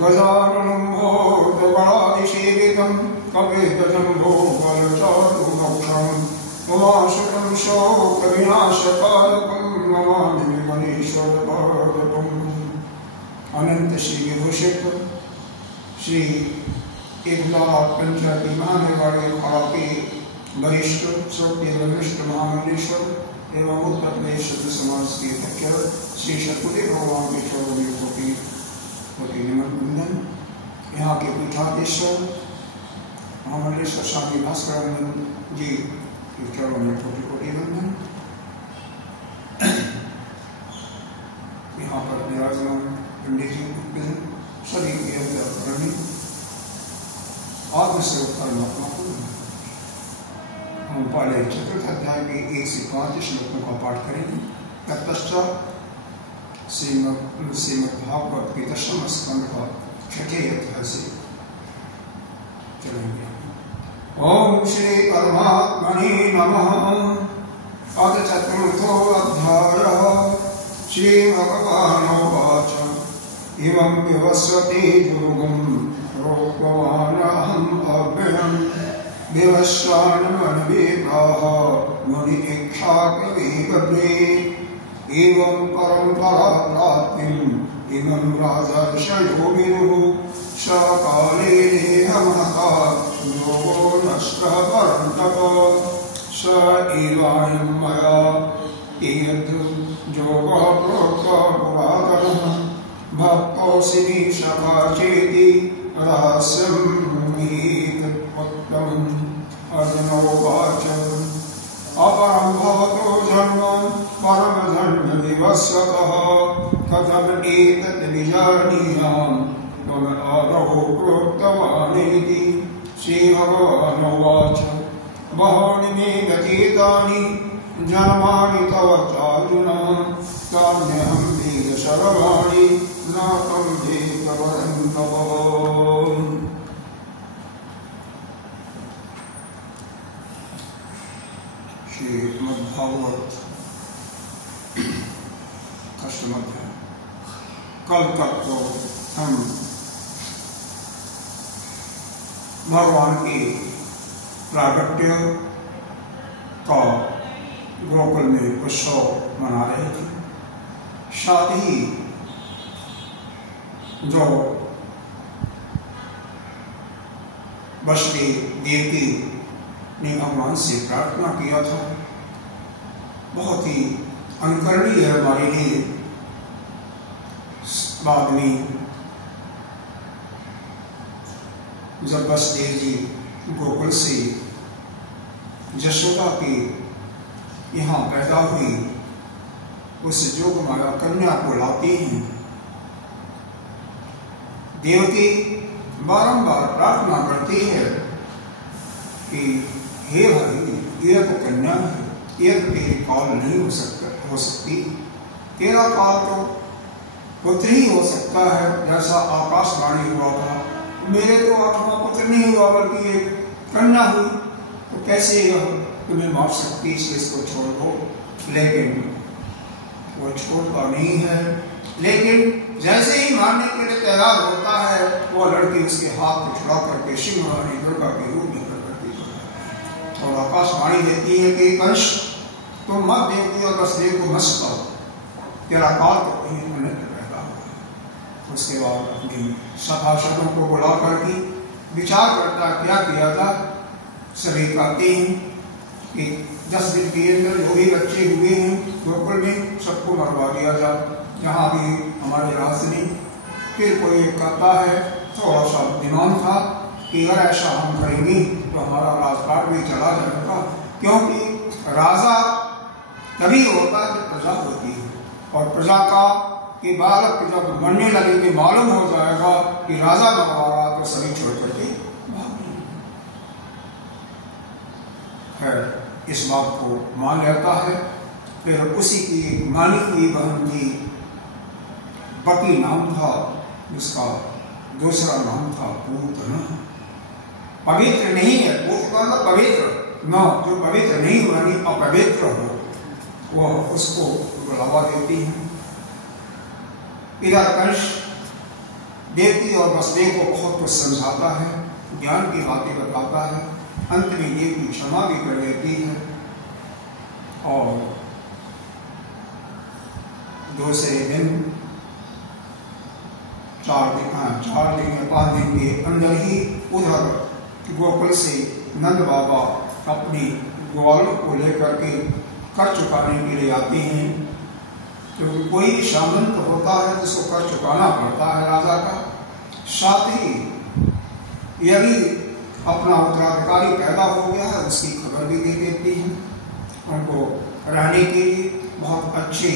गजाननं भूतगणाधिसेवितं कपितजम्बोफलचारुभक्षं उमाशुकं शोकविनाशकारकं नमामि गणेशपादपम्। अनंत श्री विभूषित श्री 1,00,000 पंचायती महानिर्वाणी अखाड़ा के वरिष्ठ श्रोत्रिय वरिष्ठ महामंडलेश्वर एवं उत्तर प्रदेश शुद्ध समाज के अध्यक्ष श्री शतपुदेव भगवान के चौधरी कोटि निमंत्रण। यहाँ के पीठाधीश्वर महामंडलेश्वर स्वामी भास्करानंद जी के चरणों में कोटि कोटि वंदन। यहाँ पर विराजमान पंडित जी सभी के अंतरकरणी आत्मस्वरूप परमात्मा को हम पहले चतुर्थ अध्याय के 1 से 5 श्लोकों का पाठ करेंगे। तत्पश्चात श्रीमद् भागवत के 10वें स्कंद का 6ठे अध्याय से चलेंगे। ओम श्री परमात्मने नमः। अथ चतुर्थो अध्यायः। श्री भगवानुवाच इमं विवस्वते योगं प्रोक्तवानहम् अव्ययम् विवस्वान्मन्वेदाः मुनि इच्छाकवे बभ्रे एवं परम्परा प्राप्तिम् इमं राजर्षयो विदुः स काले देहमहता योगो नष्टः परन्तप स एवायं मया यद् योगः प्रोक्तः पुरातनः भक्तोऽसि सखा चेति रहस्यं उत्तमम्। अर्जुनोवाच अपरं भवतो जन्म परमधर्म विवस्वतः कथम् एतत् विजानीयाम् त्वम् आदौ प्रोक्तवानिति। श्रीभगवानुवाच बहूनि मे व्यतीतानि जन्मानि तव चार्जुन तान्यहं वेद सर्वाणि न त्वं वेद परन्तप। श्रीमद्भागवत अष्टमाध्याय। कल तक तो हम भगवान के प्रागट्य का गोकुल में उत्सव मना रहे थे। साथ ही जो वसुदेव देवकी ने भगवान से प्रार्थना किया था बहुत ही अनुकरणीय है हमारे लिए। बाद में जब वसुदेव जी गोकुल से यशोदा के यहाँ पैदा हुई उस जोग माया कन्या को लाते हैं। देवकी बारंबार प्रार्थना करती है कि हे भाई यह तो कन्या है, यह तो तेरे काल नहीं हो सकती। तेरा काल तो पुत्र ही हो सकता है, जैसा आकाशवाणी हुआ था। मेरे तो 8वां पुत्र नहीं हुआ बल्कि एक कन्या हुई, तो कैसे तुम्हें मार सकती, इसलिए इसको छोड़ दो। लेकिन वो छोड़ता नहीं है। लेकिन जैसे ही मारने के लिए तैयार होता है वो लड़की उसके हाथ को छुड़ा करके सिंहवाणी दुर्गा के रूप में और आकाशवाणी देती है कि कंस तुम मत देवकी और वसुदेव को मत करो, तेरा काल तो कहीं अन्यत्र पैदा हुआ है। उसके बाद अपनी सभासदों को बुला करके विचार करता क्या किया था। सभी कहते हैं कि 10 दिन के अंदर जो भी बच्चे हुए हैं गोकुल में सबको मरवा दिया जाए, जहाँ भी हमारे राज ने। फिर कोई कहता है थोड़ा सा बुद्धिमान था कि अगर ऐसा हम करेंगे तो हमारा राजपाट भी चला जाएगा, क्योंकि राजा तभी होता है जब प्रजा होती है। और प्रजा का कि बालक जब मरने लगे कि मालूम हो जाएगा कि राजा मरवा रहा तो सभी छोड़ करके है। इस बात को मान लेता है। फिर उसी की मानी हुई बहन की बकी नाम था, जिसका दूसरा नाम था पूतना। पवित्र नहीं है, पूतना पवित्र न, जो पवित्र नहीं मानी अपवित्र हो वह उसको बढ़ावा देती है। इधर कंस देवकी और वसुदेव को बहुत कुछ समझाता है, ज्ञान की बातें बताता है। अंत में देवकी क्षमा भी कर देती है और दूसरे दिन 4 दिन या 5 दिन के अंदर ही उधर गोकुल से नंद बाबा अपनी ग्वालों को लेकर के कर चुकाने के लिए आते हैं। क्योंकि कोई भी सामंत होता है तो उसको कर चुकाना पड़ता है राजा का। साथ ही यदि अपना उत्तराधिकारी पैदा हो गया है उसकी खबर भी दे देती हैं। उनको रहने के लिए बहुत अच्छे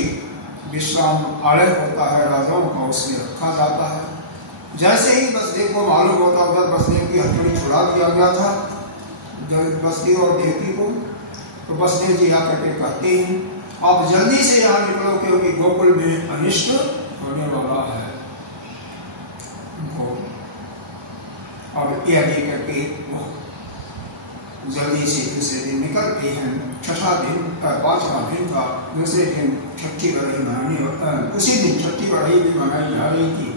विश्राम आलय होता है राजाओं का, उसमें रखा जाता है। जैसे ही वसुदेव को मालूम होता उधर वसुदेव की हथकड़ी छुड़ा दिया गया था वसुदेव और देवकी को, तो वसुदेव जी आकर के कहते हैं आप जल्दी से यहाँ निकलो क्योंकि गोकुल में अनिष्ट होने वाला है। और यह देख करके वो जल्दी से दूसरे दिन निकलते हैं। 5वां दिन था। दूसरे दिन छठी बढ़ई मनानी, उसी दिन छठी बढ़ई भी मनाई जा रही थी।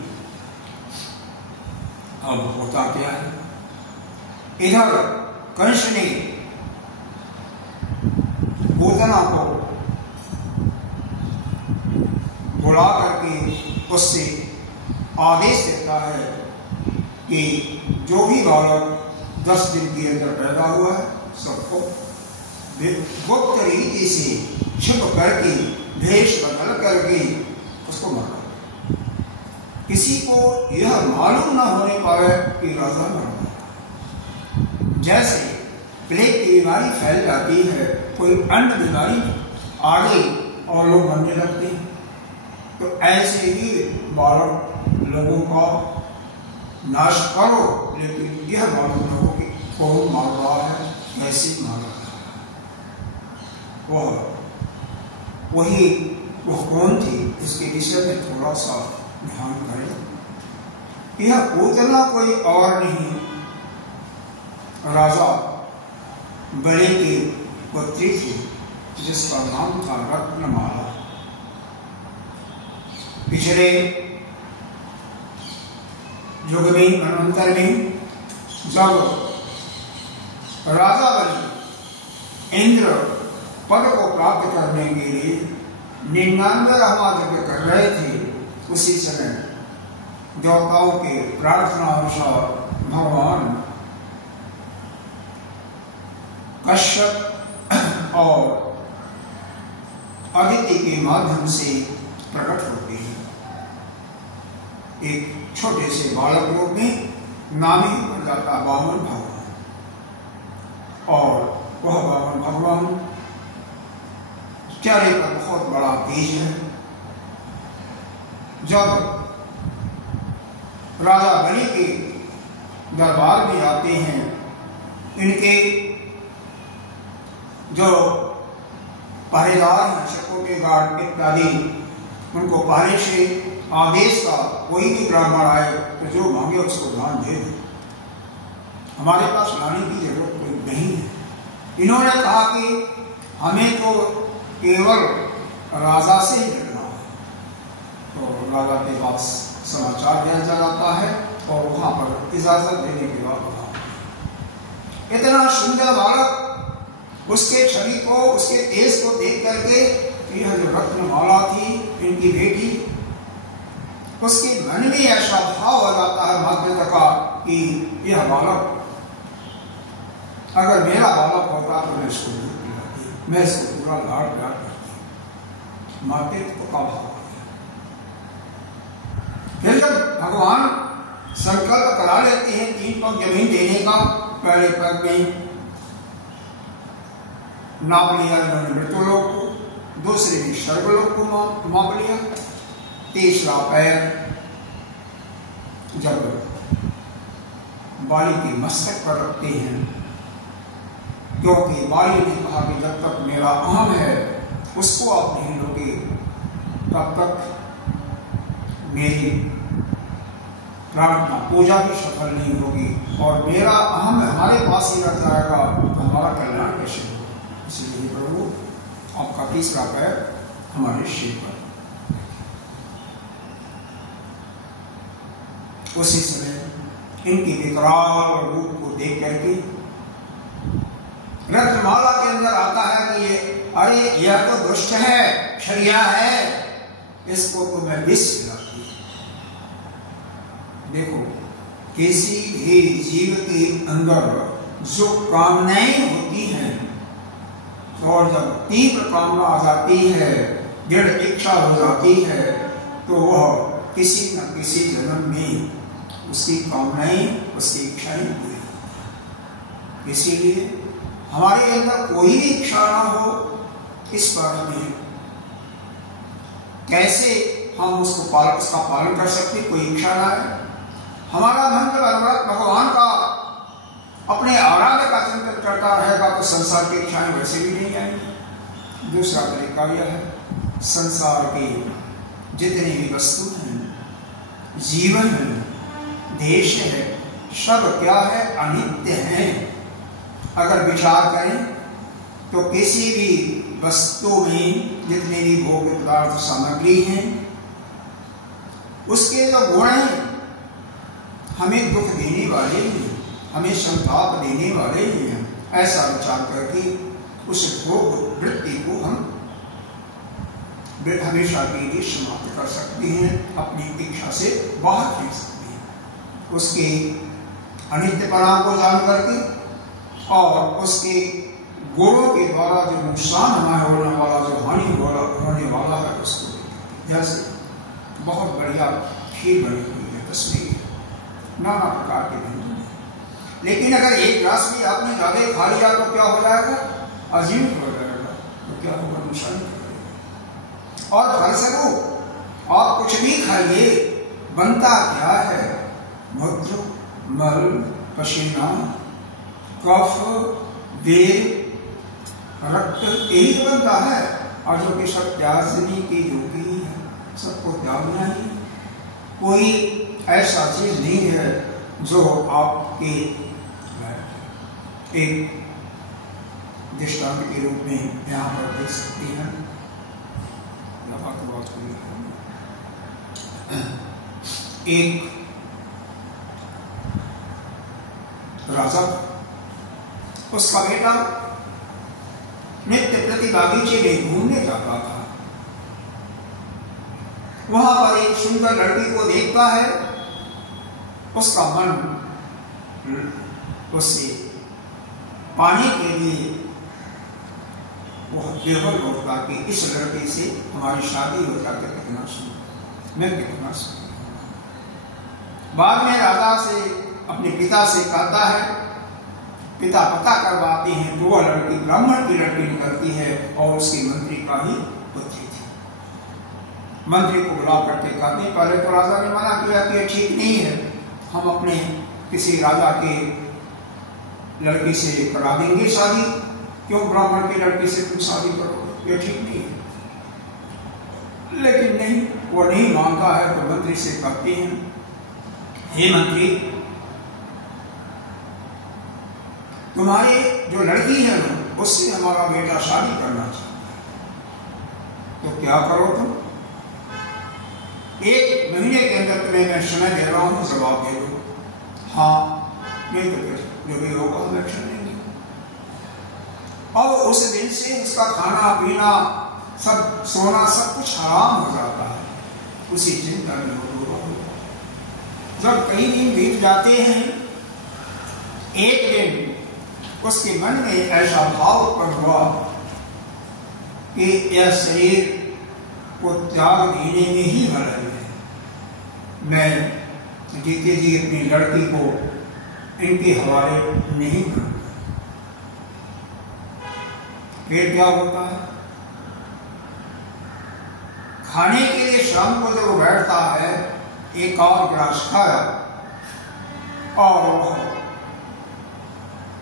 अब होता क्या है, इधर कंस ने पूतना को बुला करके उससे आदेश देता है कि जो भी बालक 10 दिन के अंदर पैदा हुआ है सबको गुप्त रीति से छिप करके भेष बदल करके उसको मारा। किसी को यह मालूम न होने पाए कि राजा मरा। जैसे प्लेग की बीमारी फैल जाती है, कोई अन्य बीमारी आ गई और लोग मरने लगते हैं, तो ऐसे ही बालक लोगों का नाश करो, लेकिन यह मालूम न हो कि कौन मार रहा है, कैसे मार रहा है। वह कौन थी उसके विषय में थोड़ा सा ध्यान करें। यह पूतना कोई और नहीं, राजा बड़े की पुत्री थी जिसका नाम था रत्नमाला। पिछले युग में मनवंतर में जब राजा बलि इंद्र पद को प्राप्त करने के लिए 99वां यज्ञ कर रहे थे, उसी समय देवताओं के प्रार्थना अनुसार भगवान कश्यप और अदिति के माध्यम से प्रकट होते हैं। एक छोटे से बालक रूप में नाम ही पड़ जाता वामन भगवान, और वह वामन भगवान चेहरे पर बहुत बड़ा तेज है। जब राजा बलि के दरबार में आते हैं, इनके जो पहरेदार हैं, शकों के गार्ड इत्यादि, उनको पहले से आदेश का कोई भी ब्राह्मण आए तो जो मांगे उसको दान दे दे, हमारे पास लाने की जरूरत कोई नहीं है। इन्होंने कहा कि हमें तो केवल राजा से ही डरना है। तो राजा के पास समाचार भेजा जाता है और वहां पर इजाजत देने के बाद इतना सुंदर बालक, उसके छवि को, उसके तेज को देख करके यह जो रत्नमाला थी इनकी बेटी, उसके मन में ऐसा भाव हो जाता है माध्यता का कि यह बालक अगर मेरा बालक होता तो मैं इसको दूध पिलाती, मैं इसको पूरा लाड़ प्यार करती। मातृत्व का भाव। फिर जब भगवान संकल्प करा लेते हैं 3 पग जमीन देने का, पहले पग में नाप लिया इन्होंने मृत्युलोक को, दूसरे में स्वर्गलोक को माप लिया, तीसरा पैर जब बाली के मस्तक पर रखते हैं, क्योंकि बाली ने कहा कि जब तक मेरा आम है उसको आप नहीं लोगे तब तक मेरी प्रार्थना पूजा भी सफल नहीं होगी, और मेरा अहम हमारे पास ही रह जाएगा, हमारा कल्याण कैसे होगा। इसलिए प्रभु आपका तीसरा पैर हमारे शिर पर। उसी समय इनकी विकराल रूप को देख करके रत्नमाला के अंदर आता है कि ये अरे यह तो दुष्ट है, क्षरिया है, इसको तो मैं विष खिलाती हूं। देखो, किसी भी जीव के अंदर जो कामनाएं होती हैं और जब तीव्र कामना आ जाती है, दृढ़ इच्छा हो जाती है, तो वह किसी न किसी जन्म में उसकी कामनाएं, उसकी इच्छाएं पूरी। इसीलिए हमारे अंदर कोई भी इच्छा ना हो, इस पर हमें कैसे हम उसका पालन कर सकते। कोई इच्छा ना है, हमारा मन जब अनवरत भगवान का, अपने आराध्य का चिंतन करता रहेगा तो संसार की इच्छाएं वैसे भी नहीं आएंगी। दूसरा तरीका यह है, संसार के जितने भी वस्तु हैं, जीवन है, देश है, सब क्या है, अनित्य है। अगर विचार करें तो किसी भी वस्तु में जितने भी भोग्य पदार्थ सामग्री हैं, उसके जो गुण हैं हमें दुख देने वाले हैं, हमें संताप देने वाले हैं। ऐसा विचार करके उस भोग वृत्ति को हम हमेशा के लिए समाप्त कर सकते हैं, अपनी इच्छा से बाहर खींच सकते हैं। उसके अनित्यपना को जान करके और उसके गुणों के द्वारा जो नुकसान हमारे होने वाला, जो हानि होने वाला है, उसको जैसे बहुत बढ़िया खीर बनी हुई है, तस्वीर नाना प्रकार के व्यंजन है, लेकिन अगर एक गिलास भी आपने ज्यादा खा लिया तो क्या हो जाएगा, अजीब हो जाएगा, तो क्या होगा, नुकसान करेगा। और फलस्वरूप आप कुछ भी खाइए, बनता क्या है, मूत्र, मल, पसीना, कफ, वेग, रक्त, यही तो बनता है। और जो कि सब त्यागने के योग्य ही है, सबको त्यागना ही। कोई ऐसा चीज नहीं है जो आपके एक दृष्टांत के रूप में यहाँ पर देख सकते हैं। एक राजा, उसका बेटा नित्य प्रति बागीचे में घूमने जाता था। वहां पर एक सुंदर लड़की को देखता है, उसका मन उससे पाने के लिए वह बेहद होता कि इस लड़की से हमारी शादी हो जाकर कितना सुंदर, मैं कितना सुंदर। बाद में राजा से, अपने पिता से कहता है, पिता पता करवाते हैं तो वह लड़की ब्राह्मण की लड़की निकलती है और उसकी मंत्री का ही पुत्री थी। मंत्री को बुला करके कहते हैं, पहले तो राजा ने मना किया कि यह ठीक नहीं है, हम अपने किसी राजा के लड़की से करा देंगे शादी, क्यों ब्राह्मण की लड़की से तुम शादी करोगे, यह ठीक नहीं है। लेकिन नहीं, वो नहीं मानता है तो मंत्री से कहते हैं, हे मंत्री, तुम्हारी जो लड़की है उससे हमारा बेटा शादी करना चाहता है, तो क्या करो तुम? 1 महीने के अंदर तुम्हें मैं समय दे रहा हूं, जवाब दे दो। हाँ, मैं तो फिर जो भी होगा हम एक्शन लेंगे। और उस दिन से उसका खाना पीना, सब सोना, सब कुछ हराम हो जाता है, उसी चिंता में हो। जब कई दिन बीत जाते हैं, एक दिन उसके मन में ऐसा भाव उत्पन्न हुआ कि यह शरीर को त्याग देने में ही भला है, मैं जीते जी अपनी लड़की को इनके हवाले नहीं करूंगा। फिर क्या होता है, खाने के लिए शाम को जब बैठता है, एक और गिलास खाया और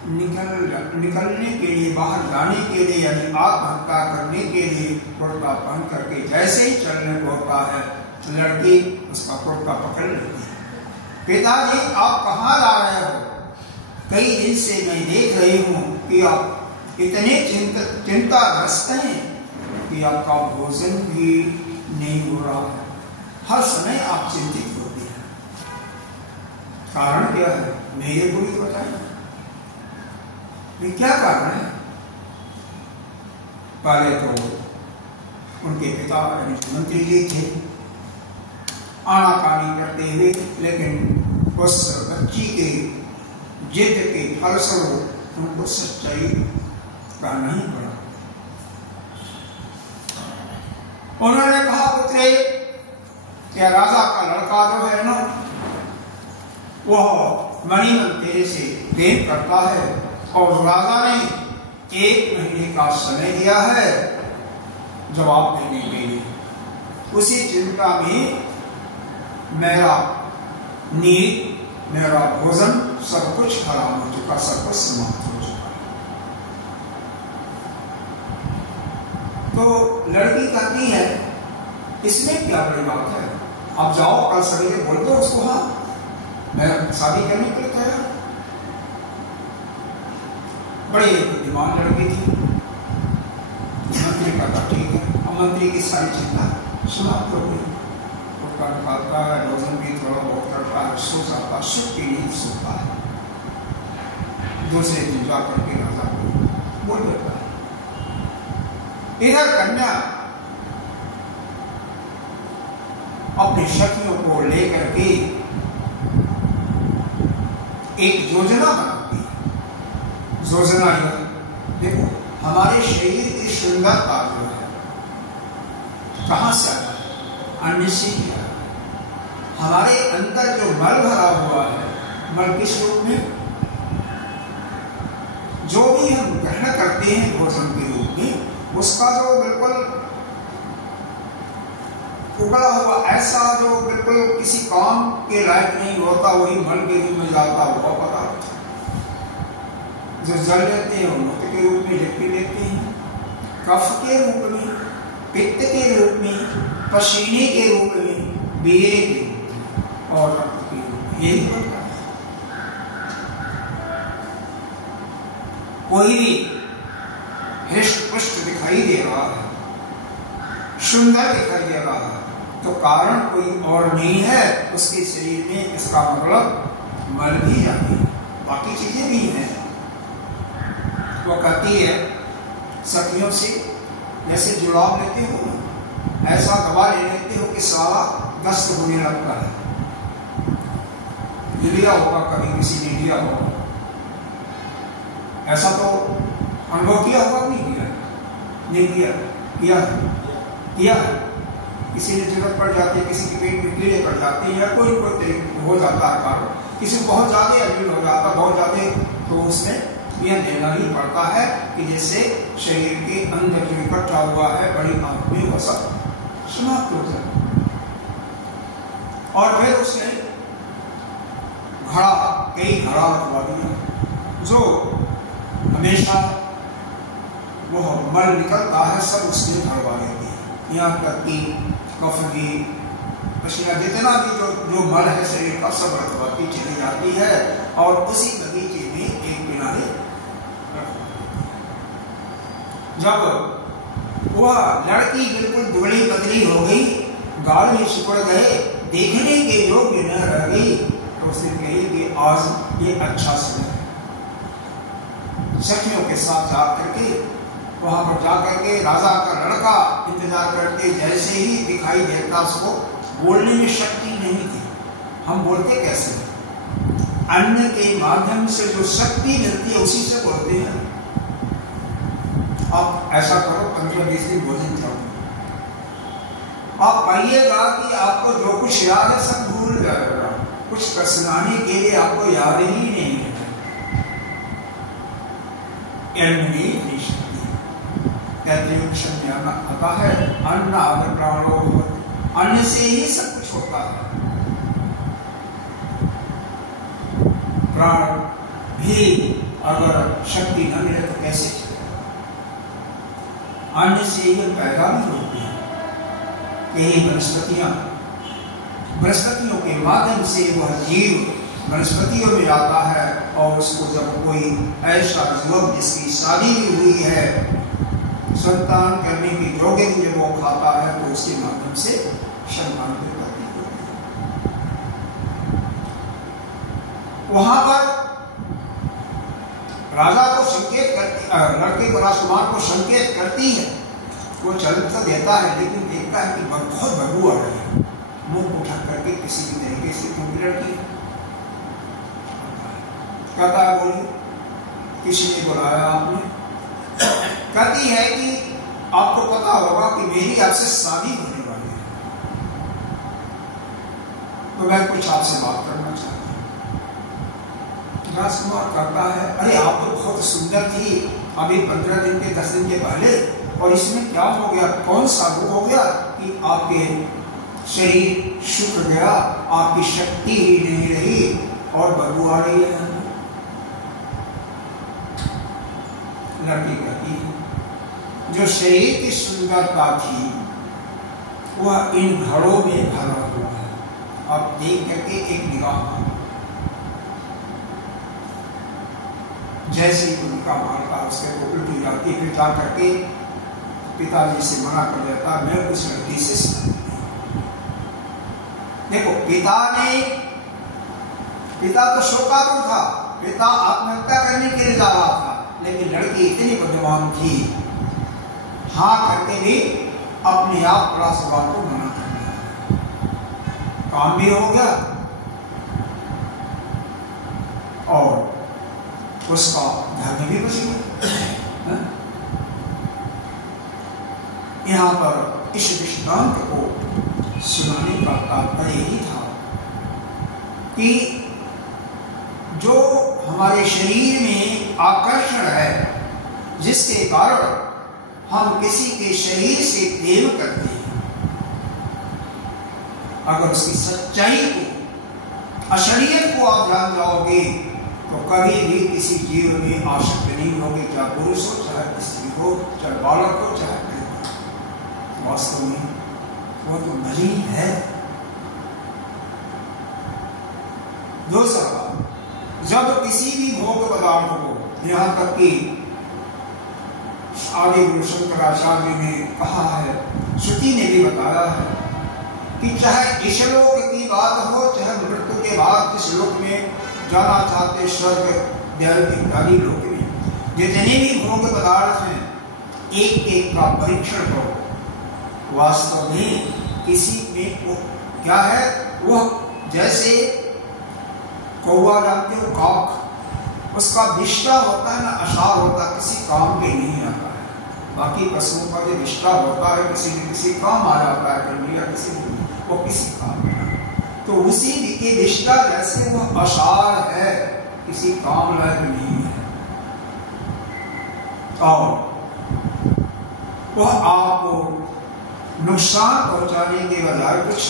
निकलने के लिए, बाहर जाने के लिए, यानी आत्महत्या करने के लिए कुर्ता पहन करके जैसे ही चलने को होता है, लड़की उसका कुर्ता पकड़ लेती है। पिताजी, आप कहाँ जा रहे हो? कई दिन से मैं देख रही हूँ कि आप इतने चिंताग्रस्त हैं कि आपका भोजन भी नहीं हो रहा है, हर समय आप चिंतित होते हैं। कारण क्या है? मेरे को भी बताया क्या कारण है? पहले तो उनके पिता मंत्री जी थे, आनाकानी करते हुए, लेकिन उस बच्ची के जिद के फलस्वरूप उनको सच्चाई का नहीं पड़ा। उन्होंने कहा, पुत्रे, क्या राजा का लड़का जो है ना, वह मणिमन तेरे से प्रेम करता है और राजा ने 1 महीने का समय दिया है जवाब देने के लिए। उसी चिंता में मेरा नींद, मेरा भोजन सब कुछ खराब हो चुका, सब कुछ समाप्त हो चुका। तो लड़की कहती है, इसमें क्या बड़ी बात है, आप जाओ, कल सवेरे बोल दो उसको, हाँ मैं शादी करने के लिए तैयार। बड़ी बुद्धिमान लड़की थी। मंत्री का था, ठीक है। अब मंत्री की सारी चिंता समाप्त हो गई। उठकर निकालता है, भोजन भी थोड़ा बहुत करता है, सो जाता, सुख की नींद सोता है। दूसरे दिन जा करके राजा को बोल देता है। इधर कन्या अपने शक्तियों को लेकर के एक योजना बनाती है। योजना यह, देखो, हमारे शरीर की सुंदरता जो है कहां से आता है? अन्न से ही आता है। हमारे अंदर जो मल भरा हुआ है, मल किस रूप में? जो भी हम ग्रहण करते हैं भोजन के रूप में, उसका जो बिल्कुल उगला हुआ, ऐसा जो बिल्कुल किसी काम के लायक नहीं होता, वही मल के रूप में जाता हुआ पदार्थ जो जल लेते हैं, मूत्र के रूप में लिपि लेते हैं, कफ के रूप में, पित्त के रूप में, पसीने के रूप में, बीरे के रूप में और रक्त के रूप में, यही बनता है। कोई भी हृष्ट पुष्ट दिखाई दे रहा है, सुंदर दिखाई दे रहा है, तो कारण कोई और नहीं है, उसके शरीर में इसका मतलब मल भी है, बाकी चीजें भी हैं। वो कहती है सखियों से, जैसे जुड़ाव लेते हो ना, ऐसा दवा ले लेते हो कि सारा दस्त होने लगता है। लिया होगा, कभी किसी ने लिया होगा, ऐसा तो अनुभव किया होगा, नहीं किया? नहीं किया? किया किया किसी ने जरूरत पड़ जाती है, किसी के पेट में कीड़े पड़ जाते हैं, या कोई हो जाता है कारण, किसी को बहुत ज्यादा अजीब हो जाता है, बहुत ज्यादा, तो उसमें यह देना ही पड़ता है कि जैसे शरीर के अंदर जो इकट्ठा हुआ है बड़ी आंख में, वह सब समाप्त हो जाए। और फिर उसने कई घड़ा रखवा दिया, जो हमेशा वो मल निकलता है सब उसने भरवा लेती है। यहाँ तक कि कफ की, पसीना, जितना भी जो मल है शरीर का, सब रखवाती चली जाती है और उसी बगीचे में एक किनारे जब वह लड़की बिल्कुल दुबली पतली हो गई, गाल में सिकुड़ गए, देखने के योग्य न रह गई, तो उसने कही कि आज ये अच्छा समय है। सखियों के साथ जा करके वहां पर जाकर के राजा का लड़का इंतजार करते, जैसे ही दिखाई देता, उसको बोलने में शक्ति नहीं थी। हम बोलते कैसे? अन्न के माध्यम से जो शक्ति मिलती है उसी से बोलते हैं। आप ऐसा करो, 15-20 दिन भोजन खाओ, आप पाइएगा कि आपको जो कुछ याद है सब भूल जाएगा। कुछ सुनाने के लिए आपको याद ही नहीं है। आता है अन्न आदि प्राणो, अन्न से ही सब कुछ होता है। प्राण भी अगर शक्ति न मिले तो कैसे? अन्न से ही पैदा भी होती है। यही वनस्पतियों के माध्यम से वह जीव वनस्पतियों में जाता है, और उसको जब कोई ऐसा युवक जिसकी शादी भी हुई है, संतान करने की योग्य जब वो खाता है, तो उसके माध्यम से संतान की प्राप्ति होती है। वहां पर राजा को संकेत करती, लड़के को राजकुमार को संकेत करती है। वो चल तो देता है लेकिन देखता है कि बहुत बदबू आ रही है। मुंह उठा करके किसी भी तरीके से क्योंकि लड़की कहता है बोली किसी ने बुलाया आपने? कहती है कि आपको पता होगा कि मेरी आपसे शादी होने वाली है, तो मैं कुछ आपसे बात करना चाहता हूँ। राजकुमार कहता है अरे आप तो बहुत सुंदर थी अभी 15 दिन के 10 दिन के पहले, और इसमें क्या हो गया, कौन सा रोग हो गया कि आपके शरीर सूख गया, आपकी शक्ति ही नहीं रही और बदबू आ रही है। लड़की कहती है जो शरीर की सुंदरता थी वह इन घड़ों में भरा हुआ है, आप देख करके एक निगाह जैसे उनका मारता उसके को उल्टी जाती, फिर जा करके पिताजी से मना कर देता मैं उस लड़की से शादी नहीं। देखो पिता तो शोकातुर था, पिता आत्महत्या करने के लिए जा रहा था, लेकिन लड़की इतनी बुद्धिमान थी, हाँ करके भी अपने आप राजकुमार को मना कर दिया। काम भी हो गया और उसका धर्म भी बच गया। यहाँ पर इस दृष्टांत को सुनाने का तात्पर्य यही था कि जो हमारे शरीर में आकर्षण है, जिसके कारण हम किसी के शरीर से प्रेम करते हैं, अगर उसकी सच्चाई को, असलियत को आप जान जाओगे तो कभी भी किसी जीव में आसक्त नहीं होगे, चाहे पुरुष हो चाहे स्त्री हो, चाहे बालक हो चाहे वास्तव में वो तो नहीं है। दूसरा, जब किसी भी भोग पदार्थ को, यहाँ तक कि आदि गुरु शंकराचार्य ने कहा है, श्रुति ने भी बताया है कि चाहे इस लोक की बात हो चाहे मृत्यु के बाद इस लोक में जाना चाहते स्वर्ग इत्यादि लोक में, जितने भी भोग पदार्थ हैं एक एक का परीक्षण करो, वास्तव में किसी में वो क्या है, वह जैसे कौवा जानते हो काक, उसका विष्टा होता है ना, असार होता है, किसी काम के नहीं आता है। बाकी पशुओं का जो विष्टा होता है किसी न किसी काम आ जाता है, कर लिया किसी ने, वो किसी काम में, तो उसी के विष्टा जैसे वह असार है, किसी काम लायक नहीं है, और वह आपको नुकसान पहुंचाने के बजाय कुछ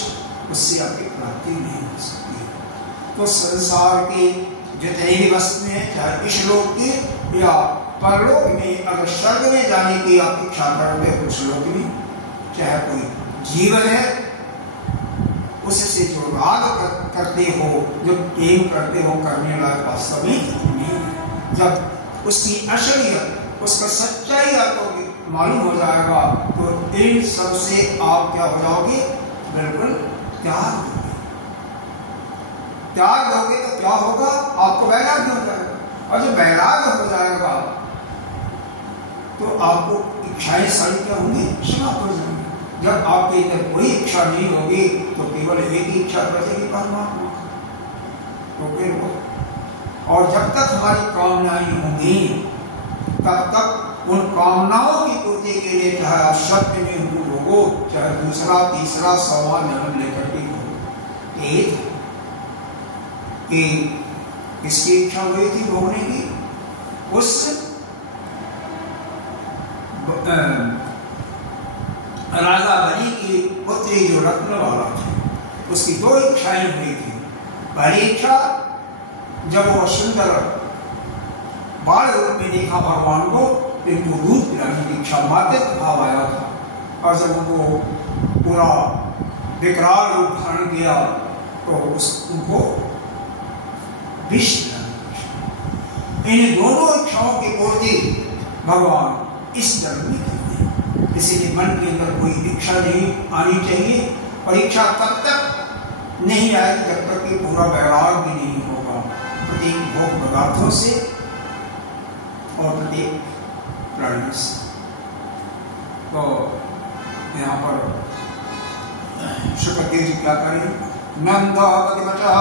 उससे आपकी प्राप्ति नहीं हो सकती है। तो संसार के जितने भी वस्तुएं हैं, चाहे इस लोक के या परलोक में, अगर स्वर्ग में जाने की आप इच्छा करोगे उस लोक में, चाहे कोई जीव है उससे जो राग करते हो, जो प्रेम करते हो, करने लायक वास्तव में नहीं है। जब उसकी असलियत, उसका सच्चाई आपको मालूम हो जाएगा तो इन सब से आप क्या हो जाओगे, बिल्कुल त्याग दोगे तो क्या होगा, आपको वैराग्य हो जाएगा, और जब वैराग्य हो जाएगा तो आपको इच्छाएं सारी क्या होंगी, समाप्त हो जाएंगी। जब आपके अंदर कोई इच्छा नहीं होगी तो केवल एक ही इच्छा बचेगी, परमात्मा, तो फिर वो, और जब तक हमारी कामनाएं होंगी तब तक उन कामनाओं की पूर्ति के लिए चाहे आप सत्य में हुए हो, चाहे दूसरा तीसरा सवाल जन्म लेकर के हो, एक कि किसकी इच्छा हुई थी भोगने की, उस राजा बलि की पुत्री जो रत्न वाला था, उसकी दो इच्छाएं हुई थी। पहली इच्छा, जब वो सुंदर बाल रूप में देखा भगवान को, इनको दूध पिलाने की इच्छा, मातृ भाव आया था, और जब उनको पूरा विकराल रूप धारण किया तो उनको विष पिलाने। इन दोनों इच्छाओं की पूर्ति भगवान इस जन्म में करते हैं। किसी के मन के अंदर कोई इच्छा नहीं आनी चाहिए, और इच्छा तब तक नहीं आएगी जब तक कि पूरा वैराग्य नहीं होगा, प्रत्येक भोग पदार्थों से और प्रत्येक प्राणी से। तो यहाँ पर शुक्रदेव जी क्या करें? नंदावतिवचः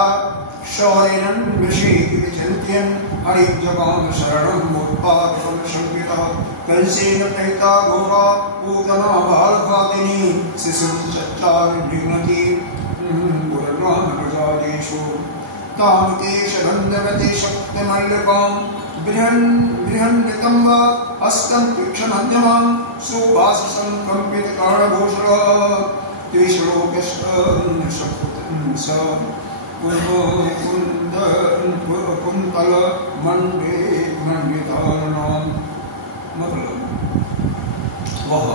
शौरेणं विषेति विचिन्त्यन् हरिजगाम शरणं मोत्पादकं संकृतः कंसेन प्रहिता घोरा पूतना बालघातिनी शिशुं चच्चार निघ्नति पुरनामप्रजादेषु तां केशगन्धवती शक्तिमल्लिकां बृहन्नितम्ब हस्तं तीक्ष्णमध्यमां सुवाससं कम्पितकर्णभूषणः कुंतल मतलब वह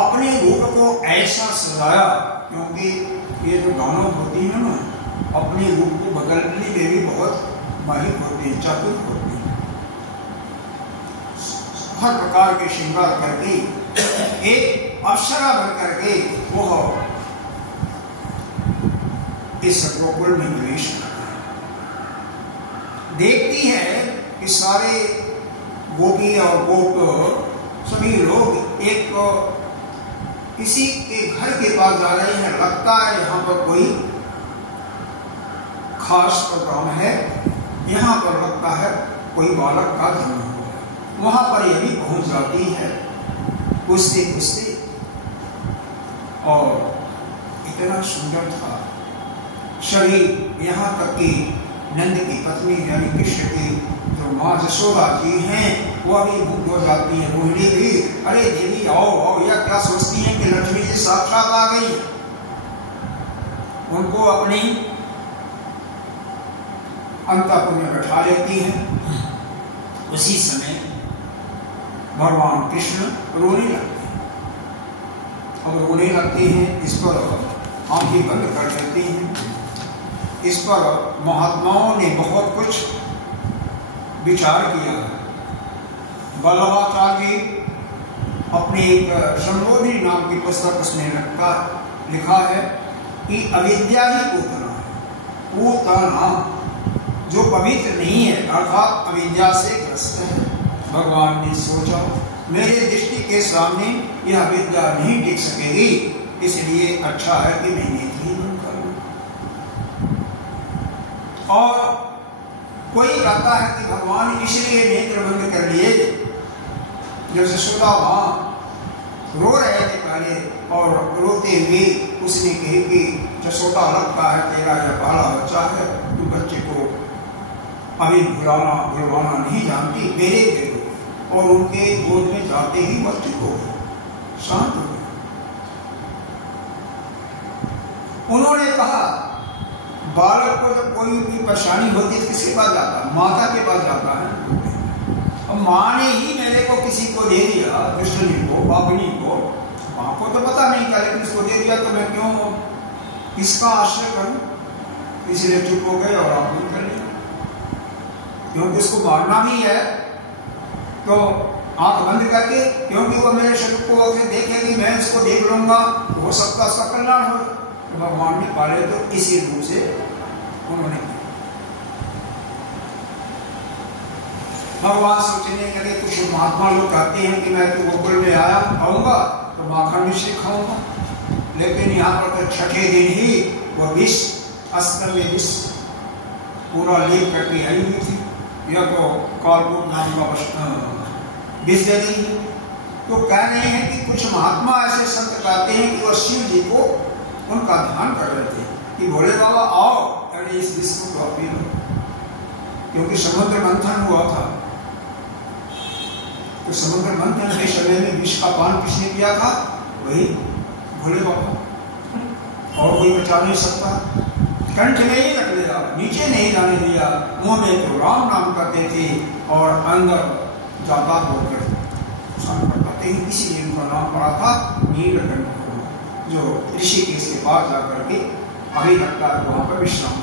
अपने रूप को ऐसा सजाया, क्योंकि ये जो दानव होती है ना, अपने रूप को बदलने में भी बहुत माहिर होते हैं, चतुर होते हैं। हर प्रकार के श्रृंगार करके एक अप्सरा बन करके वह इस गोकुल में प्रवेश करता है। देखती है कि सारे गोपी और गोप सभी लोग एक किसी के घर के पास जा रहे हैं। लगता है यहाँ पर कोई खास प्रोग्राम है, यहाँ पर लगता है कोई बालक का जन्म हुआ है। वहां पर यह भी पहुंच जाती है पूछते पूछते, और इतना सुंदर था शरीर, यहाँ तक कि नंद की पत्नी यानी कृष्ण की जो माँ जशोदा जी हैं वो भी मुग्ध हो जाती है। रोहिणी भी, अरे देवी आओ आओ, या क्या सोचती हैं कि लक्ष्मी जी साक्षात आ गई। उनको अपनी अंतःपुर में बैठा लेती हैं। उसी समय भगवान कृष्ण रोने लगते हैं। अब रोने लगते हैं, इस पर आंखें बंद कर देती हैं। इस पर महात्माओं ने बहुत कुछ विचार किया है। वल्लभाचार्य अपने एक संबोधि नाम की पुस्तक उसमें लिखा है कि अविद्या ही पूतना है। पूतना जो पवित्र नहीं है, अर्थात अविद्या से ग्रस्त है। भगवान ने सोचा मेरे दृष्टि के सामने यह अविद्या नहीं टिक सकेगी, इसलिए अच्छा है कि मैं नेत्र ही बंद कर लूं। और कोई कहता है कि भगवान इसलिए नेत्र बंद कर लिए, जब यशोदा मां रो रहे थे पहले, और रोते हुए उसने कही कि यशोदा लगता है तेरा यह पहला बच्चा है, तू बच्चे को अभी भुलवाना नहीं जानती, मेरे दे दो। और उनके गोद में जाते ही बच्चे को शांत हो गए। उन्होंने कहा बालक को जब कोई भी परेशानी होती है किसके पास जाता है? माता के पास जाता है। अब माँ ने ही मेरे को किसी को दे दिया, कृष्ण को, बाबनी को, माँ को तो पता नहीं था, लेकिन उसको दे दिया तो मैं क्यों किसका आश्रय करूं? इसलिए चुप हो गए और आपने कर लिया। क्योंकि उसको मारना भी है तो आंख बंद करके, क्योंकि वो मेरे शरीर को देखेगी, मैं इसको देख लूंगा, हो सकता उसका कल्याण हो। तो भगवान ने पाले तो इसी रूप से उन्होंने किया। भगवान सोचने लगे कुछ महात्मा लोग कहते हैं कि मैं तो गोकुल में आऊंगा तो माखन मिश्री खाऊंगा, लेकिन यहाँ पर तो छठे दिन ही वो विष अस्त्र में विष पूरा लेप करके आई हुई थी। यह तो कालकूट नाम का विष दे दी। तो कह रहे हैं कि कुछ महात्मा ऐसे संत कहते हैं कि वह शिव जी को उनका ध्यान कर रहे थे कि भोले बाबा आओ, अरे इस विष को पी लो, क्योंकि समुद्र मंथन हुआ था। तो समुद्र मंथन के समय में विष का पान किसने किया था? वही भोले बाबा, और कोई बचा नहीं सकता। कंठ में ही रख लिया, नीचे नहीं जाने दिया। मुंह में तो राम नाम करते थे और अंदर जाता होकर करते ही, इसीलिए उनका नाम पड़ा था नीलकंठ, जो ऋषिकेश के पास जाकर के अभी लगता है वहां पर विश्राम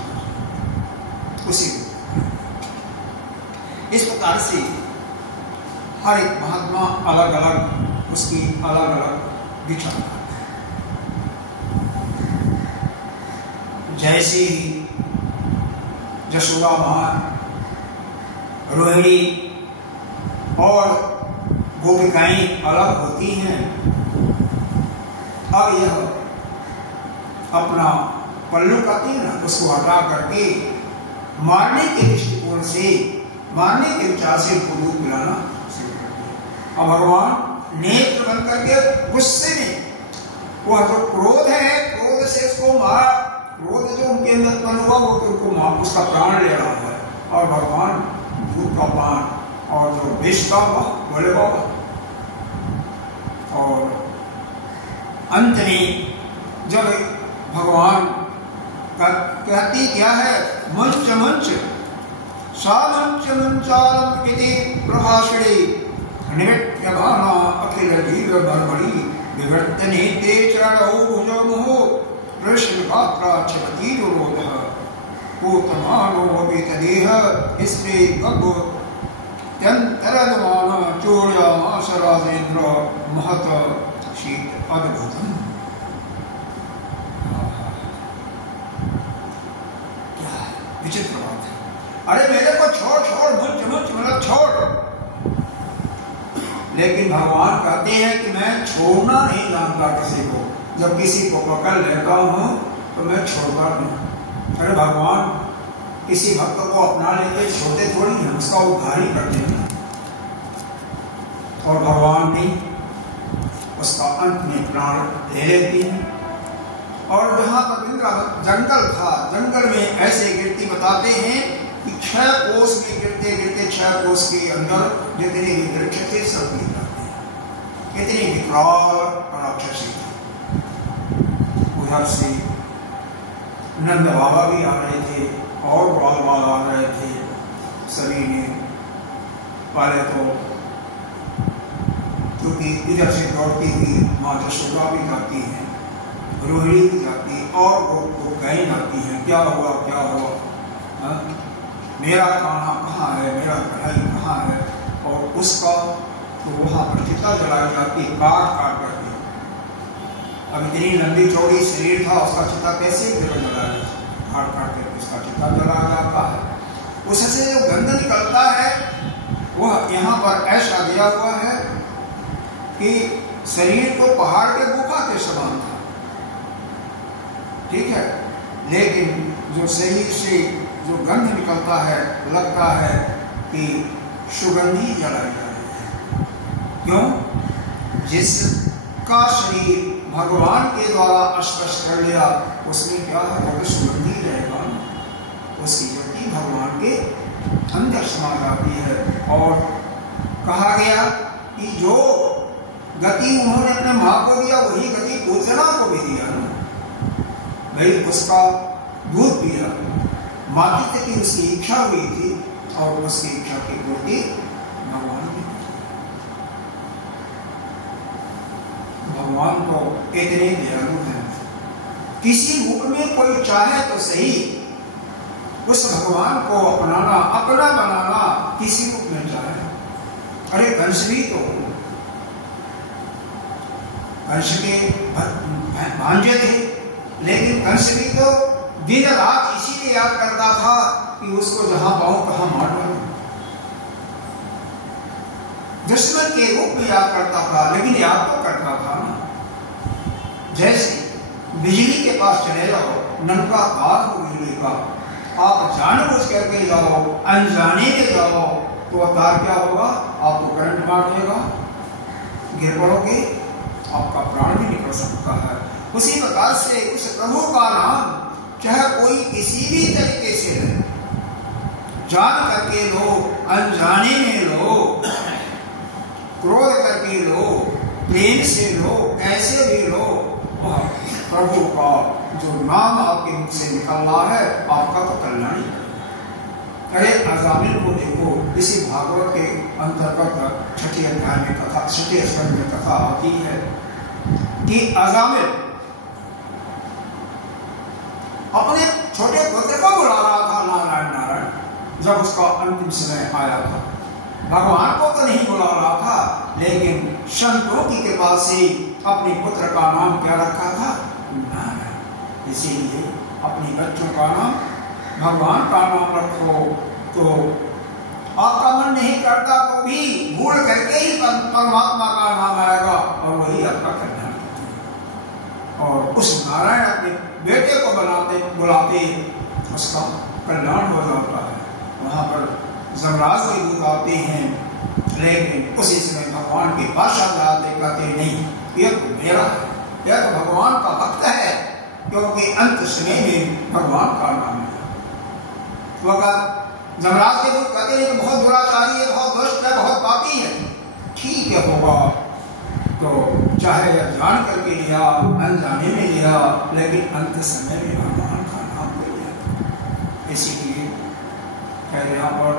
उसी। इस प्रकार से हर एक महात्मा अलग अलग उसकी अलग अलग विचार। जैसे ही जशोदा मां, रोहिणी और गोपिकाएं अलग होती हैं। अब यह अपना पल्लू कहते हैं ना, उसको हटा करके मारने के दृष्टिकोण से, मारने के विचार से उनको दूध पिलाना शुरू कर दिया। अब भगवान नेत्र बन करके गुस्से में, वह जो क्रोध है, क्रोध से उसको मारा, क्रोध जो उनके अंदर उत्पन्न हुआ वो उनको उसका प्राण ले रहा है। और भगवान दूध का पान और जो विष का बोले बाबा, और अंत में जब भगवान कहती क्या है, मंच मंच सामंच मंचालम इति प्रभाषणे निवृत्य भाना अखिल जीव बर्बरी विवर्तने ते चरणौ भुजो मुहो कृष्ण गात्रा चलती रोधः पूतमानो अभितदेह स्त्री गब्ब त्यंतरदमान चोर्यामास राजेन्द्र महत शीत अद्भुतम। विचित्र बात है। अरे मेरे को छोड़ छोड़, मुझ मतलब छोड़। लेकिन भगवान कहते हैं कि मैं छोड़ना नहीं जानता किसी को, जब किसी को पकड़ लेता हूं तो मैं छोड़ता नहीं। अरे भगवान किसी भक्त को अपना लेते छोड़ते थोड़ी है, उसका उद्धार ही करते हैं। और भगवान भी उसका अंत में प्राण ले लेती हैं। और जहां पर जंगल था, जंगल में ऐसे गिरती बताते हैं कि 6 कोस में गिरते गिरते 6 कोस के अंदर जितने भी वृक्ष थे सब गिर जाते हैं। कितनी विकराल राक्षसी थी। उधर से नंद बाबा भी आ रहे थे और बाल बाल आ रहे थे। सभी ने पहले तो क्योंकि इधर से दौड़ती हुई माँ जशोदा भी जाती है, रोहिणी भी जाती है और वो कहीं जाती है, क्या हुआ क्या हुआ, मेरा कान्हा कहाँ है, मेरा कन्हैया कहाँ है। और उसका तो वहाँ पर चिता जलाई जाती, काट काट करके। अब इतनी लंबी चौड़ी शरीर था, उसका चिता कैसे जलाया, काट काट करके उसका चिता जलाया जाता है। उससे जो गंध निकलता है वह यहाँ पर ऐसा दिया हुआ है कि शरीर को पहाड़ के गुफा के समान था, ठीक है। लेकिन जो शरीर से जो गंध निकलता है, लगता है कि सुगंधी जलाई जा रही है। क्यों? जिसका शरीर भगवान के द्वारा स्पर्श कर लिया उसमें क्या है, वो सुगंधी रहेगा, उसकी ज्योति भगवान के अंदर समा जाती है। और कहा गया कि जो गति उन्होंने अपने माँ को दिया वही गति पूतना को भी दिया ना भाई। उसका दूध पिया, मातृत्व की उसकी इच्छा हुई थी और उसकी इच्छा की पूर्ति भगवान ने। भगवान तो इतने दयालु हैं, किसी रूप में कोई चाहे तो सही उस भगवान को अपनाना, अपना बनाना किसी रूप में चाहे। अरे कंस भी तो, कंस के भांजे थे, लेकिन कंस भी तो दिन रात इसीलिए याद करता था कि उसको जहां पाऊं तहां मार डालूं। दुश्मन के रूप में याद करता था, लेकिन याद तो करता था ना। जैसे बिजली के पास चले जाओ, नलका तार हो बिजली का, आप जानबूझ करके जाओ, अनजाने में जाओ तो तार क्या होगा, आपको करंट मार देगा, गिर पड़ोगे, आपका प्राण भी निकल सकता है। उसी प्रकार से उस प्रभु का नाम चाहे कोई किसी भी तरीके से ले, जान करके लो, अनजाने में लो, क्रोध करके लो, प्रेम से लो, कैसे भी लो, वह प्रभु का जो नाम आपके मुख से निकल रहा है आपका तो कल्याण ही। अरे अजामिल को देखो, इसी भागवत के अंतर्गत 6ठे अध्याय में कथा, 6ठे स्कंद में कथा आती है कि अजामिल अपने छोटे पुत्र को बुला रहा था, नारायण नारायण, जब उसका अंतिम समय आया था। भगवान को तो नहीं बुला रहा था, लेकिन संतों की कृपा से अपने पुत्र का नाम क्या रखा था, नारायण। इसीलिए अपने बच्चों का नाम भगवान का नाम रखो, तो आपका मन नहीं करता तो भी भूल करके ही परमात्मा का नाम आएगा और वही आपका कल्याण करते। और उस नारायण अपने बेटे को बुलाते उसका कल्याण हो जाता है। वहां पर जमराज के दूत आते हैं, लेकिन उसी समय भगवान के पास आते कहते नहीं, यह तो मेरा है, यह तो भगवान का भक्त है, क्योंकि अंत समय में भगवान का नाम है। तो अगर जमराज के दूत कहते हैं कि बहुत दुराचारी है, बहुत दुष्ट है, बहुत पापी है, ठीक है होगा, तो चाहे जान करके लिया, अनजाने में लिया, लेकिन अंत समय में भगवान का नाम ले लिया। इसीलिए कह रहे यहाँ पर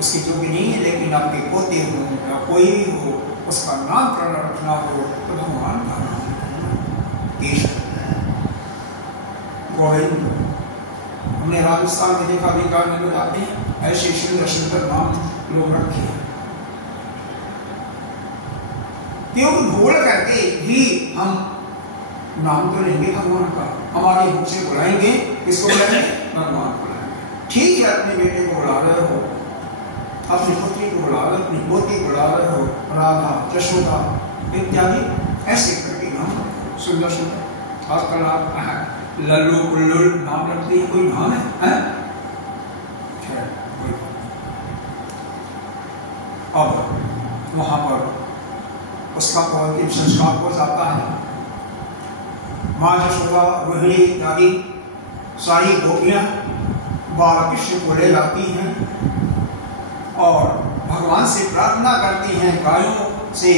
उसकी जोगी नहीं है, लेकिन आपके पोते हो या कोई भी हो, उसका नामकरण रखना हो तो भगवान का नाम गोविंद। हमने राजस्थान में देखा, बीकानेर में जाते हैं, ऐसे सुंदर सुंदर नाम लोग रखे हैं, क्योंकि भूल करके भी हम नाम तो लेंगे भगवान का, हमारे मुख से बुलाएंगे, किसको बुलाएंगे? भगवान को बुलाएंगे। ठीक है, अपने बेटे को बुला रहे हो, अपनी पुत्री को बुला रहे हो, अपनी पोती को बुला रहे हो, राधा, यशोदा इत्यादि, ऐसे करके नाम सुंदर सुंदर। आजकल आप लल्लू कुल्लू नाम रखते हैं, कोई नाम है? अब वहां पर उसका अंतिम संस्कार हो जाता है। माँ यशोदा, रोहिणी इत्यादि सारी गोपियां बालकृष्ण को ले जाती हैं और भगवान से प्रार्थना करती हैं, गायों से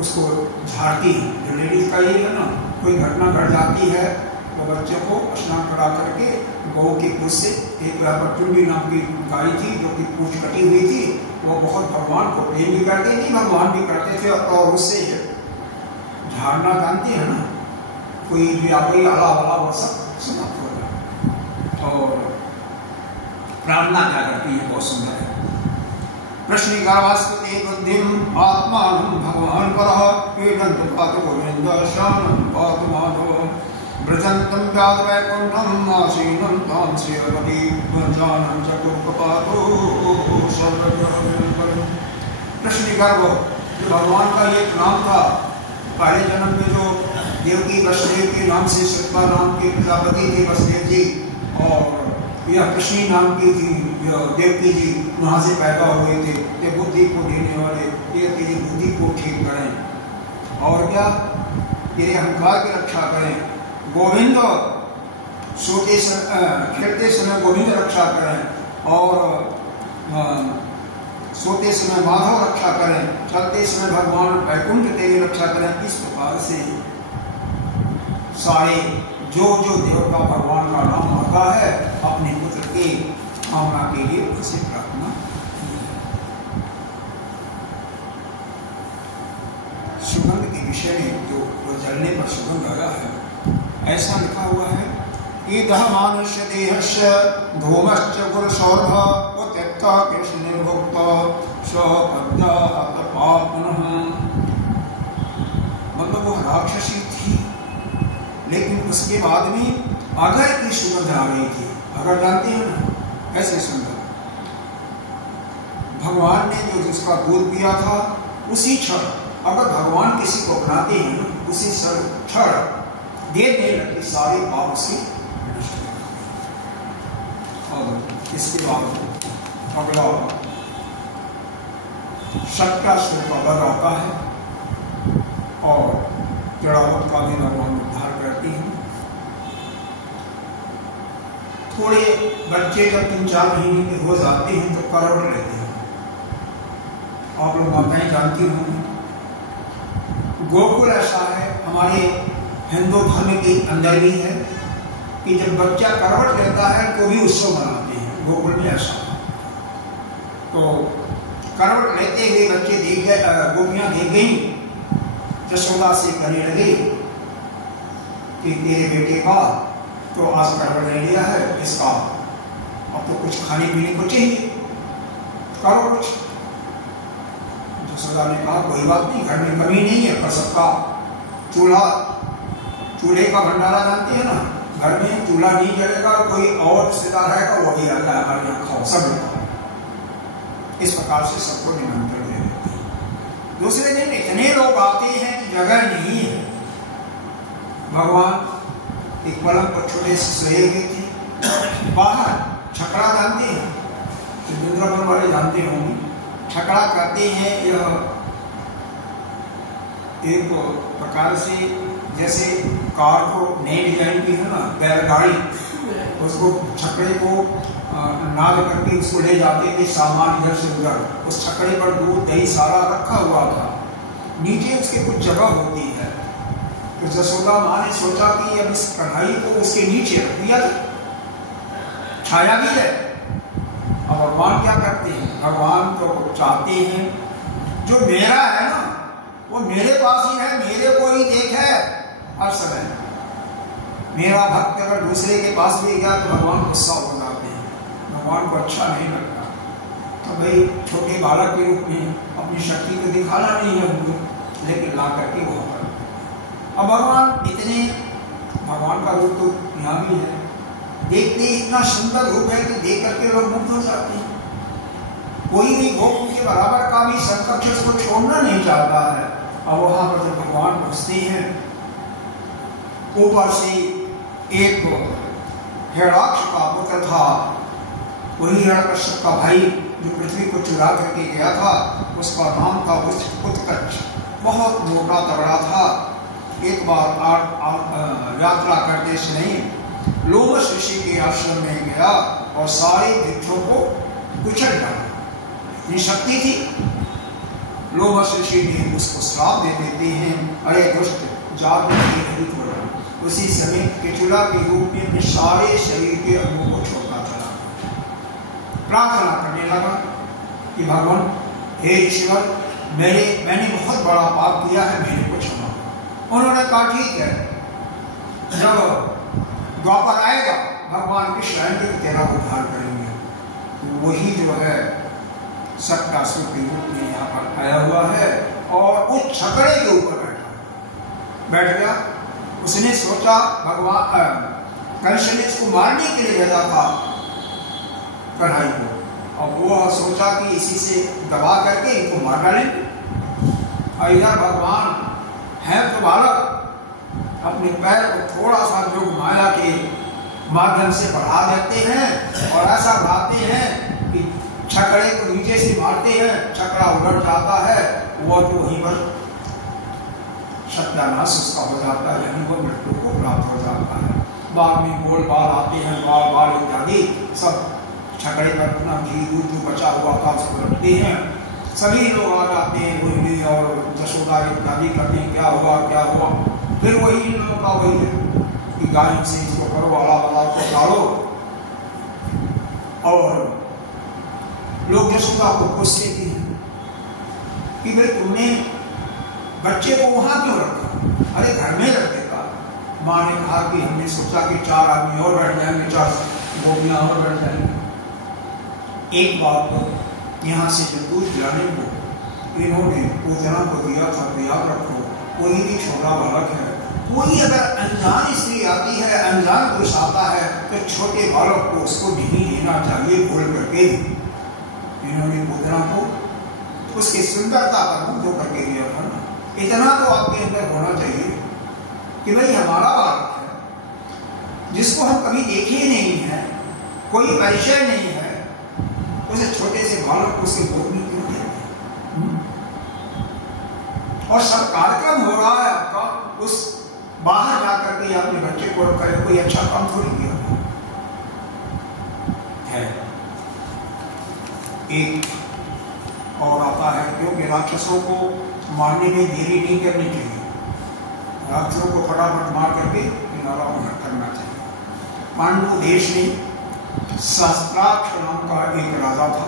उसको झाड़ती हैं। जो लेडीज का ये है ना, कोई घटना घट जाती है तो बच्चे को स्नान करा करके गौ की पूछ से, एक टुंडी नाम की गाय थी जो कि पूछ कटी हुई थी, वो बहुत भगवान को प्रेम भी करती थी, भगवान भी करते थे, और उससे झाड़ना जानती है ना, कोई भी आ गई आला वाला वो सब समाप्त हो गया। और प्रार्थना क्या करती है, बहुत सुंदर है। प्रश्निकावास्ते बुद्धिम आत्मानं भगवान परः पीडन्तं पातु गोविन्द श्यामं पातु माधव ब्रजन्तं व्याद वैकुण्ठम् आसीनं तां श्रीरमति भंजानं चतुर्कपातो सर्वज्ञ। प्रश्निगर्भ जो भगवान का एक नाम था, पहले जन्म में जो देवकी वसुदेव के नाम से सतपा नाम के प्रजापति थे वसुदेव जी, और यह कृष्णी नाम की थी देवकी जी, वहां से पैदा हुए थे। ये बुद्धि को देने वाले, ये तेरी बुद्धि को ठीक करें और क्या तेरे अहंकार की रक्षा करें। गोविंद सोते खेलते समय गोविंद रक्षा करें, और सोते समय माधव रक्षा करें, चलते समय भगवान वैकुंठ तेरी रक्षा करें। इस प्रकार से सारे जो जो देवता भगवान का नाम होता है, अपने पुत्र के कामना के लिए उनसे प्रार्थना। सुगंध के विषय में जो जलने पर सुगंध आया है, ऐसा लिखा हुआ है कि मनुष्य देहस्य धूमश्च गुरुसौरभ त्यक्ता कृष्ण निर्भुक्त स्वपद्या पापनः। मतलब वो राक्षसी थी, लेकिन उसके बाद में अगर की सुगंध आ गई थी। अगर जानते हैं ना, ऐसे सुंदर भगवान ने जो जिसका दूध पिया था, उसी क्षण अगर भगवान किसी को अपनाते हैं, उसी क्षण देने लगते सारे पाप से नष्ट हो जाते। और इसके बाद अगला सत्या श्लोक अलग आता है, और जड़ावत का भी भगवान उद्धार करती हैं। थोड़े बच्चे जब 3-4 महीने के हो जाते हैं तो करवट लेते हैं। आप लोग माताएं जानती होंगी, गोकुल ऐसा है हमारे हिंदू धर्म के अंदर भी है कि जब बच्चा करवट लेता है तो भी उत्सव मनाते हैं। गोकुल में ऐसा तो करवट लेते हुए बच्चे देख गए, गोपियां देख गई, यशोदा से कहने लगे कि तेरे बेटे का तो आज करवट ले लिया है, इसका अब तो कुछ खाने पीने को चाहिए, करवट। यशोदा ने कहा कोई बात नहीं, घर में कमी नहीं है, पर सबका चूल्हे का भंडारा जानते हैं ना, घर में चूल्हा नहीं जलेगा, कोई और रिश्तेदार आएगा वो भी आता है हमारे यहाँ खाओ सब लोग। इस प्रकार से सबको निमंत्रण दे देते हैं। दूसरे दिन इतने लोग आते हैं कि जगह नहीं है। भगवान एक पलंग पर छोटे से सोए हुए थे। बाहर छकड़ा जानते हैं, वृंदावन वाले जानते होंगे, छकड़ा कहते हैं यह एक प्रकार से जैसे कार को नई डिजाइन की है ना बैलगाड़ी, उसको छकड़े को नाद करके उसको ले जाते थे सामान इधर से उधर। उस छकड़े पर दूध दही सारा रखा हुआ था, नीचे उसके कुछ जगह होती है। तो जसोदा माँ ने सोचा कि अब इस कढ़ाई को उसके नीचे रख दिया छाया भी है। अब भगवान क्या करते हैं, भगवान तो चाहते हैं जो मेरा है ना वो मेरे पास ही है, मेरे को ही देखे हर समय। मेरा भक्त अगर दूसरे के पास भी गया तो भगवान गुस्सा हो जाते हैं, भगवान को अच्छा नहीं लगता। तो भाई छोटे बालक के रूप में अपनी शक्ति को दिखाना नहीं है उनको, लेकिन ला करके वहां पर अब भगवान इतने, भगवान का रूप तो यहाँ भी है, देखते इतना सुंदर रूप है कि देख करके लोग मुग्ध हो जाते हैं। कोई भी गोप के बराबर का भी समकक्ष उसको छोड़ना नहीं चाहता है। और वहां पर जब भगवान घुसते हैं, ऊपर से एक हिरण्याक्ष का पुत्र था, वही हिरण्यकश्यप का भाई जो पृथ्वी को चुरा करके गया था, उसका नाम था उत्कर्ष। बहुत मोटा तगड़ा था। एक बार यात्रा करते समय लोमश ऋषि के आश्रम में गया और सारे वृक्षों को कुचल डाला। इतनी शक्ति थी। लोमश ऋषि भी उसको श्राप दे देते हैं, अरे दुष्ट जाग नहीं थोड़ा। उसी समय केचुला के रूप में अपने सारे शरीर के अंगों को छोड़ता चला, प्रार्थना करने लगा कि भगवान हे ईश्वर, मैंने बहुत बड़ा पाप किया है, मेरे को क्षमा। उन्होंने कहा ठीक है, जब द्वापर आएगा भगवान के शरण तेरा उद्धार करेंगे। तो वही जो है सत्यासुर के रूप में यहाँ पर आया हुआ है और उस छकड़े के ऊपर बैठ गया। उसने सोचा भगवान कंस ने इसको मारने के लिए भेजा था कढ़ाई को, और वो सोचा कि इसी से दबा करके इनको मार डालेंगे। और इधर भगवान है तो बालक, अपने पैर को थोड़ा सा जो माया के माध्यम से बढ़ा देते हैं और ऐसा बढ़ाते हैं कि छकड़े को नीचे से मारते हैं, छकड़ा उलट जाता है, वो तो वहीं पर सत्यानाश उसका हो जाता है, यानी वो मृत्यु को प्राप्त हो जाता है। बाद में गोल बाल आते हैं, बाल बाल इत्यादि सब छकड़े पर अपना घी दूध जो बचा हुआ था उसको रखते हैं। सभी लोग आ जाते हैं, रोहिणी और जशोदा इत्यादि करते हैं, क्या हुआ क्या हुआ। फिर वही इन लोगों का वही है कि गाय से इसको करो, आला वाला को डालो, और लोग जशोदा को पूछते थे कि भाई तुमने बच्चे को वहां क्यों रखा, अरे घर में रख देता। माँ ने कहा कि हमने सोचा कि 4 आदमी और बैठ जाएंगे, 4 गोपियां और बैठ जाएंगे। एक बात तो यहाँ से जब दूध पिलाने को इन्होंने पूजना को दिया था, तो याद रखो कोई भी छोटा बालक है, कोई अगर अनजान स्त्री आती है, अनजान पुरुष आता है, तो छोटे बालक को उसको नहीं लेना चाहिए बोल करके इन्होंने पूजना को उसकी सुंदरता पर मुग्ध करके दिया था। इतना तो आपके अंदर होना चाहिए कि भाई हमारा बालक है जिसको हम कभी देखे ही नहीं है, कोई परिचय नहीं है, उसे छोटे से बालक को उसके गोद में क्यों देते। और सब कार्यक्रम हो रहा है आपका, उस बाहर जाकर के अपने बच्चे को रखकर कोई अच्छा काम थोड़ी किया है। एक और आता है, क्योंकि राक्षसों को मारने में देरी नहीं करनी चाहिए, राक्षसों को फटाफट मार करके किनारा करना चाहिए। पांडु देश में सहस्त्राक्ष नाम का एक राजा था।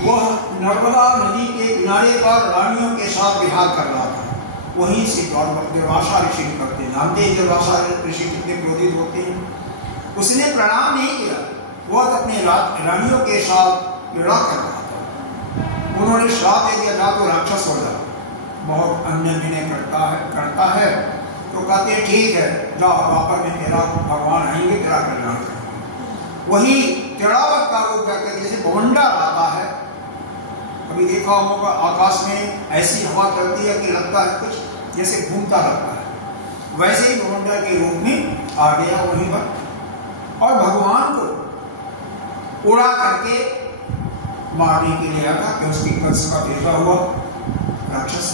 वह नर्मदा नदी के किनारे पर रानियों के साथ विहार कर रहा था। वहीं से दुर्वासा ऋषि करते, जानते हैं दुर्वासा ऋषि कितने क्रोधित होते हैं। उसने प्रणाम नहीं किया, वह अपने रानियों के साथ विवाह कर रहा था। उन्होंने श्राप दे दिया, जा तो राक्षस हो जा। बहुत अन्य विनय करता है तो कहते हैं ठीक है, जाओ वापस में तेरा भगवान आएंगे, तेरा कल्याण करेंगे। वही तिड़ावत का रूप करके जैसे भवंडर आता है, अभी देखा होगा आकाश में ऐसी हवा चलती है कि लगता है कुछ जैसे घूमता लगता है, वैसे ही भवंडर के रूप में आ गया वहीं पर और भगवान को उड़ा करके मारने के लिए आया कि उसकी कंस का बेटा हुआ राक्षस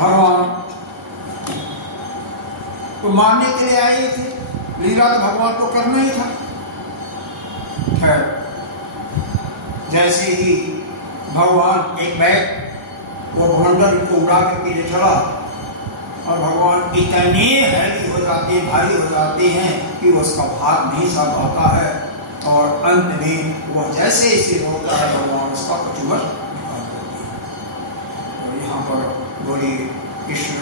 भगवान तो मारने के लिए आए थे, लीला तो भगवान को करना ही था। खैर जैसे ही भगवान एक बैग वो भवंडर को उड़ा करके ले चला और भगवान इतने हैवी हो जाते हैं, भारी हो जाते हैं कि उसका भार नहीं सह पाता है और अंत में वह जैसे इसे होता है भगवान उसका कचूमर निकाल देते हैं। और यहाँ पर बोली कृष्ण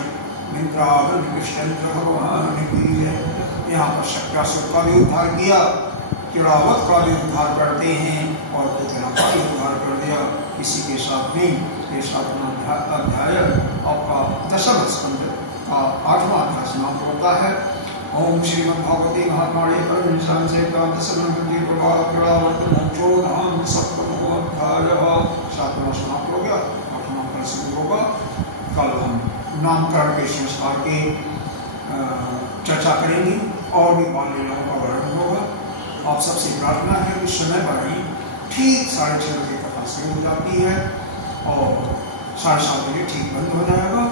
मिंत्रावन कृष्ण भगवान की है। यहाँ पर शक्रासुर का भी उद्धार किया, तिड़ावत का भी उद्धार करते हैं और पुतना का भी उद्धार कर दिया। इसी के साथ में ये 7वां अध्याय आपका 10वां स्कंद का 8वां अध्याय समाप्त होता है। ओम श्रीमद्भागवते महात्म्यां परमहंसां सेवान्त समन्वय प्रभाव तिड़ावत मोक्षो नाम सप्तमो अध्याय 7वां समाप्त हो गया, 8वां कल शुरू होगा। कल हम नामकरण के संस्कार की चर्चा करेंगे और भी बाल लीलाओं का वर्णन होगा। आप सबसे प्रार्थना है कि समय पर ही ठीक 6:30 बजे कथा शुरू हो जाती है और 7:30 बजे ठीक बंद हो जाएगा।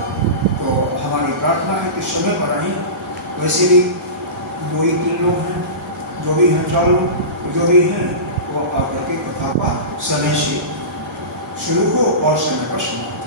तो हमारी प्रार्थना है कि समय पर ही, वैसे भी 2-3 लोग हैं, जो भी हैं 4 लोग जो भी हैं वो आकर के कथा का समय से शुरू हो और समय पर समाप्त हो।